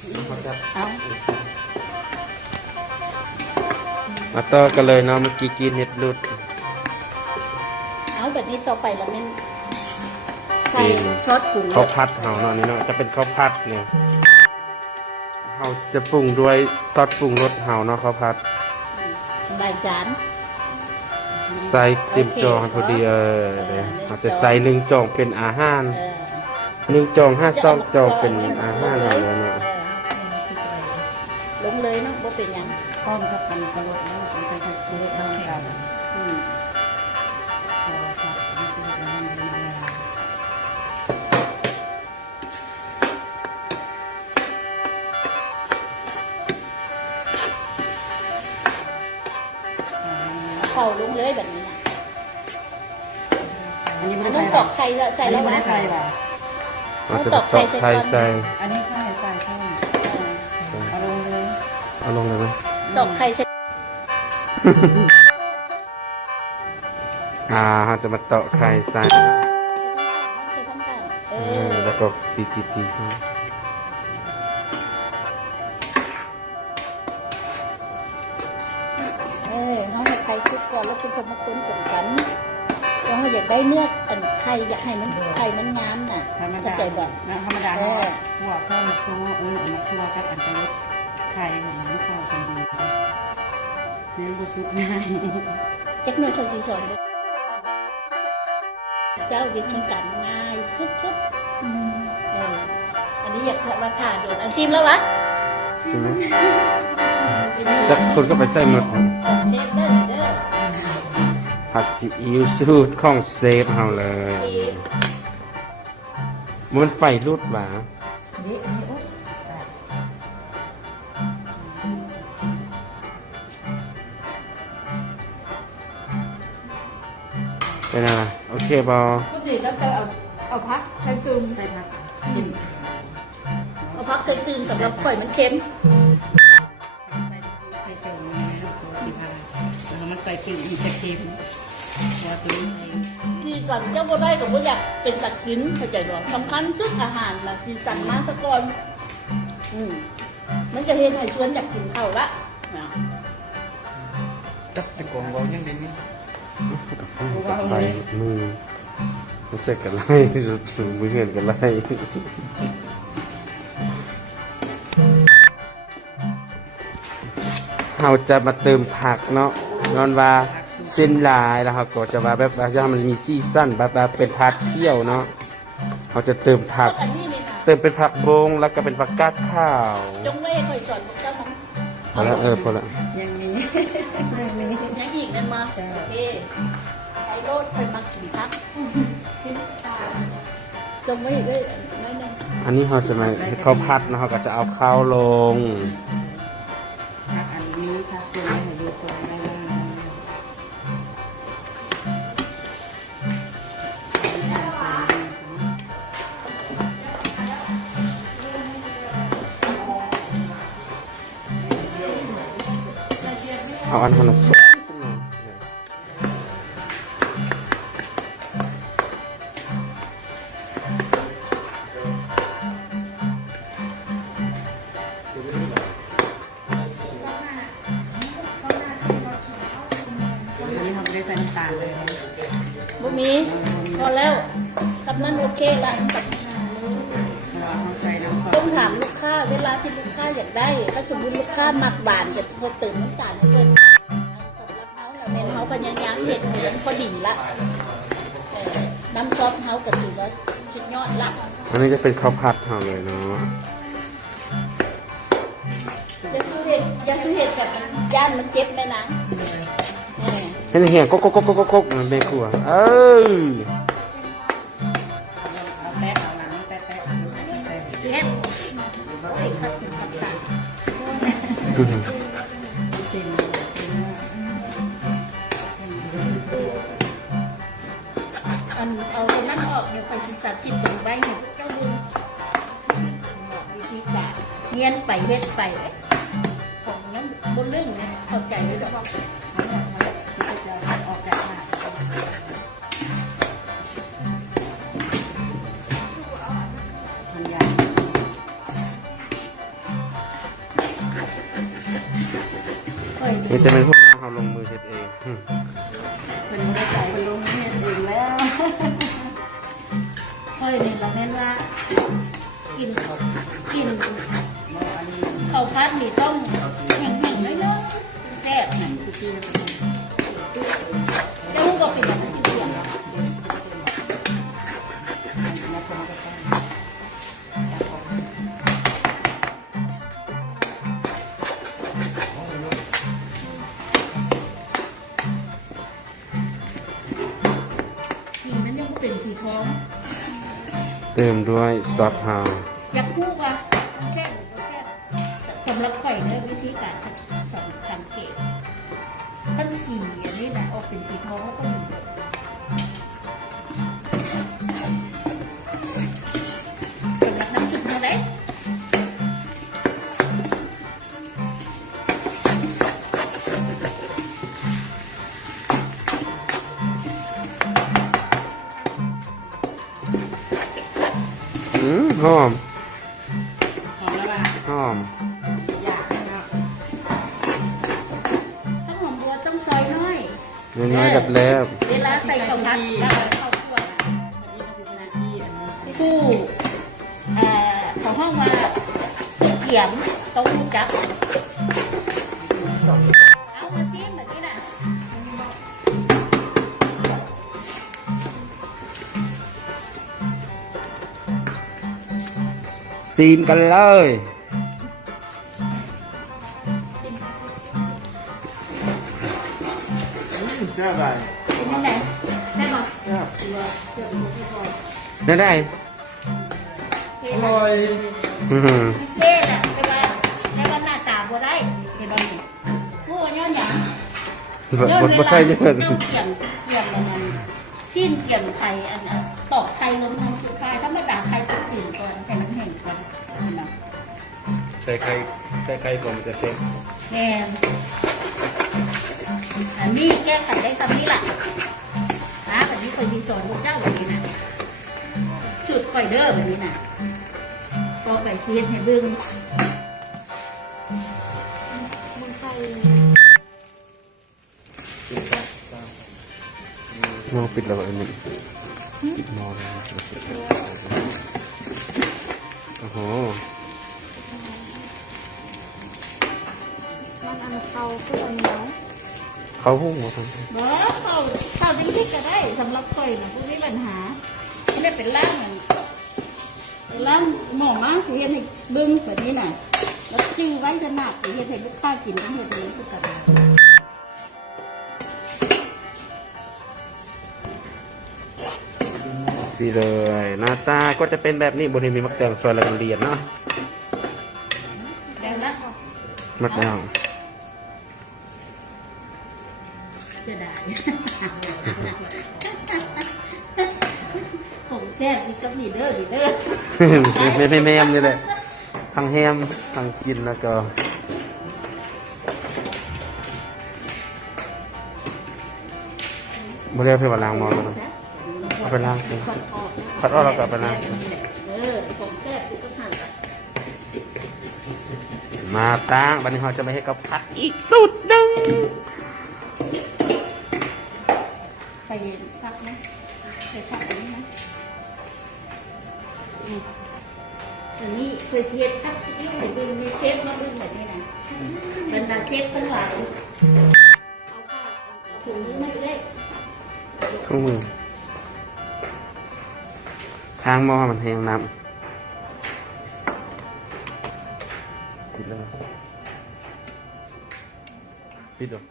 เอา มาต่อกันเลยเนาะเมื่อกี้กินเห็ดรุด เอาแบบนี้ต่อไปแล้วมันใส่ซอสปรุงร ข้าว ส ผัดเฮาเนาะนี่เนาะจะเป็นข้าวผัดเนี่ยเฮาจะปรุงด้วยซอสปรุงรสเฮาเนาะข้าวผัด ใบจาน ใส่เต็มจองให้พอดีเดี๋ยวเราจะใส่1 จองเป็นอาหาร1 จอง5 2 จองเป็นอาหารเฮาเลยเนาะ ลงเลยเนาะบ่เป็นหยัง ก้อนกับกันกระโดดแล้วมันจะเละทางกัน อืมเข้าลงเลยแบบนี้นะ อันนี้ อั ไม่ น ได้ ต้องต ใส่ อกไข่แล้วใส่ ใส่ แล้ว ไม่ วะ ได้ใส่ป่ะ เราจะตอกไข่ใส่ อันนี้ใส่เพิ่มเอาลงเลย เอาลงเลยไหม ตอกไข่ใส่ เราจะมาตอกไข่ใส่ ใส่ทั้งกัน แล้วก็ตีเขาให้ไข่ซุกก่อนแล้วเป็นคนมาคนกันเพราะเขาอยากได้เนื้ออันไข่อยากให้มันไข่มันงามน่ะ ธรรม เข้า ดา ใจบ่ ธรรมดาหัวเพิ่มมาตัวมาตัวกับอันกระโดดไข่ของมันเข้ากันดีเนื้อบุซุปง่าย จักหน่อยเขาสิสอนเจ้าวิธีการง่ายสุดๆอันนี้อยากว่าผ่าโดนอันซิมแล้ววะ ใช่ไหมจักคนก็ไปใส่หมด เชฟเด้อ ผัดซีอิ๊วสูตรของเซฟเฮาเลย เชฟ มันไฟรุดหว่าเป็นอะไรโอเคบอ ปกติแล้วจะเอาพักใส่ซึม ใส่ผัก เอาพักใส่ตื่นสำหรับข่อยมันเค็ม ใส่เจียวมีลูกตัวสีพาแล้วมันใส่ผิวอีกจะเค็มว่าตัวนี้ คือก่อนเจ้าบ่ได้กับบ่อยากเป็นตักกินเข้าใจบ่สำคัญคืออาหารน่ะสิสั่งมาซะก่อนมันจะเฮ็ดให้ชวนอยากกินข้าวละนะ จับตะโกนบอกยังดินนี่ ไปมือรู้สึกกันไล่สูงมือเงินกันไล่เราจะมาเติมผักเนาะนอนว่าเส้นลายแล้วเราก็จะว่าแบบว่าจะมันมีซีซั่นแบบเป็นผักเคี่ยวเนาะเราจะเติมผัก อันนี้นี่ค่ะ เติมเป็นผักบงแล้วก็เป็นผักกาดข้าว จงไว้ข่อยสอนพวกเจ้ามัน พอแล้วพอแล้ว ยังมี ยังอีกนั่นมาโอเคไอ้โลดข่อยมักกินพักกินข้าวจงไว้อีกด้วยน้อยนึง อันนี้เราจะมาข้าวผัดนะเราก็จะเอาข้าวลง อันนี้ค่ะตัวให้ดูสวยได้เลย เอาอันนั้นสุดอันนี้เราไม่ได้ใส่น้ำตาลเลย บ่มีพอแล้วกับนั้นโอเคละกับ เราใส่น้ำซอ ต้อง ส ถามลูกค้าเวลาที่ลูกค้าอยากได้ ถ้าสมมติลูกค้ามักบานจะพอเติมน้ำตาลให้เพิ่นสำหรับเขาเนี่ยเมนเขาพยายามเห็ดให้มันพอดีละน้ำซอสเขาก็ถือว่าสุดยอดละ อันนี้จะเป็นข้าวผัดเราเลยเนาะ ยาสูเห็ดแบบย่านมันเจ็บไหมนะ เห็นเหี้ยก๊กมันเป็นครัวเอาแปะเอาหลังแปะแปะ เห็ดโอ้ยขัดขัดขัดอันเอาไอ้นั่นออกเดี๋ยวไปศึกษาจิตตรงใบเนี่ยเจ้าบุญวิธีการเงียนไปเฮ็ดไปของนั้นบนเรื่องเนี่ยเข้าใจเลยหรอ จะออกจากหนักทำยา อย มีแต่เป็นพวกน้าเขาลงมือเฮ็ดเองอืม เป็นไม่ได้ใจเป็นลงเฮ็ดเองแล้ว ค่อยนี่เราแม่นว่ากินข้าวผัดนี่ต้องแห้งๆน้อยๆแซ่บนั่นเจ้าก็เป็นแบบนั้นจริงๆ สีมันยังเป็นสีทอง เติมด้วยซอสฮาว อยากพูดว่าแค่สำหรับข่อยเนี่ยวิธีการสังเกตขั้นสีอันนี้นะออกเป็นสีทองแล้วก็มีสำหรับน้ำซุปเท่าไหร่ หอม หอมแล้วล่ะ หอม อยากนะครับ ต้องหอมบัวต้องซอยน้อย น้อยๆกับแล้ว เวลาใส่ข้าวผัดแล้วข้าวคั่วน่ะ อันนี้มันคือหน้าที่อันนี้ ผู้ของห้องว่าเขียมต้องรู้จักเอามาซิมแบบนี้น่ะ ซีนกันเลย แซ่บไป เป็นยังไงได้บอก แซ่บ ได้ได้ อร่อย อื้อหือ เท่แหละแต่ว่าหน้าตาบ่ได้เห็นบ่นี่ผู้ย้อนหยัง บ่ใส่เยอะ เกี่ยมแล้วมันชิ้นเกี่ยมไข่อันนั้นตอกไข่ลงน้ำสุดท้ายถ้าไม่ด่าไข่ต้องตื่นก่อนให้มันแห้งก่อนนะ ใส่ไข่ผมจะเซ็ต แม่นอันนี้แก้ไขได้คำนี้แหละนะแบบนี้เคยมีสอนพวกเจ้าแบบนี้นะชุดข่อยเด้อแบบนี้นะพอไปเชียนให้เบึ้ง มองปิดแล้วไอ้มันปิดมองเลยโอ้โห เขาหุ้งมาทำ บ่เขาจริงๆก็ได้สำหรับข่อยนะพวกนี้ปัญหาไม่ได้เป็นร่างเหมือนเป็นร่างหมอมาสิเฮ็ดให้เบึ้งแบบนี้น่ะแล้วจื้อไว้จะหนักสิเฮ็ดให้ลูกค้ากินทั้งเฮ็ดเลยคือกัน สีเลยหน้าตาก็จะเป็นแบบนี้บนนี้มีมักแตงซอยแล้วกันเรียนเนาะ ได้ละ มักแล้ว จะได้ ผมแซ่บนี่ก็มีเด้อดีเด้อ ไม่แมมนี่แหละทั้งแฮมทั้งกินแล้วก็บ่ได้เอาไปล้างหม้อแล้วเนอะเอาไปล้างสิ ขัดออกขัดออกแล้วก็เอาไปล้าง ผมแซ่บคือก็หั่น มาตั้งบัดนี้เราจะไปให้กับผัดอีกสูตรหนึ่ง ไปพักนะไปพักอันนี้นะอันนี้เคยเชฟทักซิ้วให้ดึงมีเชฟมาดึงแบบนี้นะบรรดาเชฟทั้งหลายเอาผ้าเอาถุงนี้ไม่เล็ก เครื่องมือทางหม้อมันแห้งน้ำปิดเลยปิดเลย